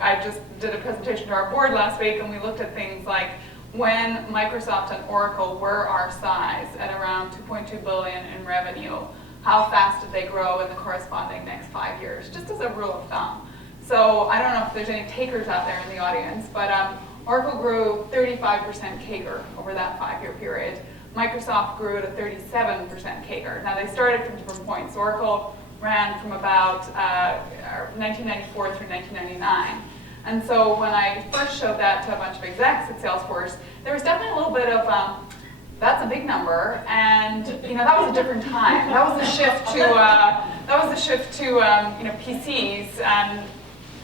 I just did a presentation to our board last week, and we looked at things like when Microsoft and Oracle were our size at around 2.2 billion in revenue, how fast did they grow in the corresponding next 5 years, just as a rule of thumb. So I don't know if there's any takers out there in the audience, but Oracle grew 35% CAGR over that 5-year period. Microsoft grew at a 37% CAGR. Now they started from different points. Oracle ran from about 1994 through 1999. And so when I first showed that to a bunch of execs at Salesforce, there was definitely a little bit of, that's a big number, and that was a different time. That was the shift to PCs, and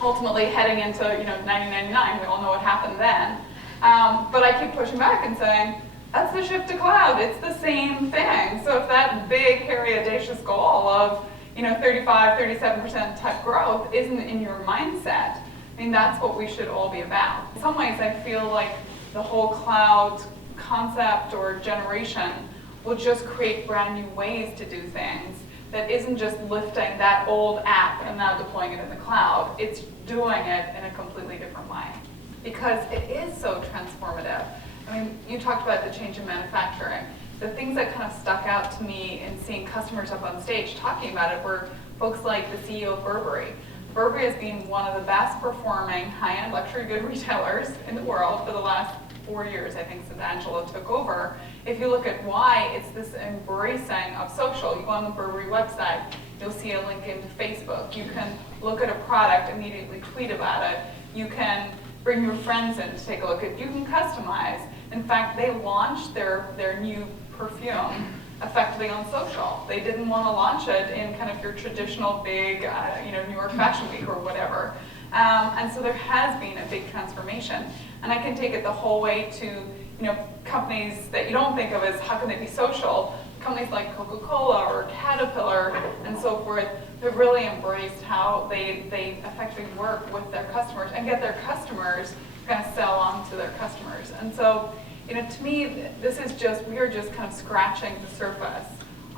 ultimately heading into 1999. We all know what happened then. But I keep pushing back and saying, that's the shift to cloud. It's the same thing. So if that big, hairy, audacious goal of 35, 37% type growth isn't in your mindset, I mean, that's what we should all be about. In some ways, I feel like the whole cloud concept or generation will just create brand new ways to do things that isn't just lifting that old app and now deploying it in the cloud. It's doing it in a completely different way because it is so transformative. I mean, you talked about the change in manufacturing. The things that kind of stuck out to me in seeing customers up on stage talking about it were folks like the CEO of Burberry. Burberry has been one of the best performing high-end luxury good retailers in the world for the last 4 years, I think, since Angela took over. If you look at why, it's this embracing of social. You go on the Burberry website, you'll see a link into Facebook. You can look at a product, immediately tweet about it. You can bring your friends in to take a look at it. You can customize. In fact, they launched their new perfume effectively on social. They didn't want to launch it in kind of your traditional big, New York Fashion Week or whatever. And so there has been a big transformation. And I can take it the whole way to, companies that you don't think of as how can they be social. Companies like Coca-Cola or Caterpillar and so forth have really embraced how they effectively work with their customers and get their customers to kind of sell on to their customers. And so, to me, we are just kind of scratching the surface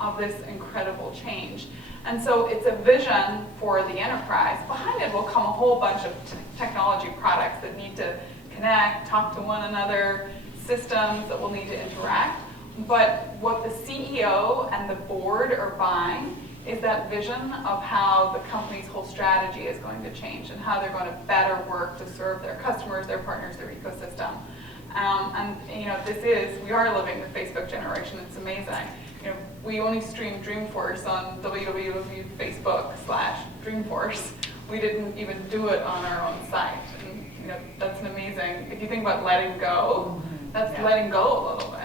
of this incredible change. And so it's a vision for the enterprise. Behind it will come a whole bunch of technology products that need to connect, talk to one another, systems that will need to interact. But what the CEO and the board are buying is that vision of how the company's whole strategy is going to change and how they're going to better work to serve their customers, their partners, their ecosystem. We are living the Facebook generation. It's amazing. We only stream Dreamforce on www.facebook.com/Dreamforce. We didn't even do it on our own site. And, that's an amazing, if you think about letting go, that's letting go a little bit.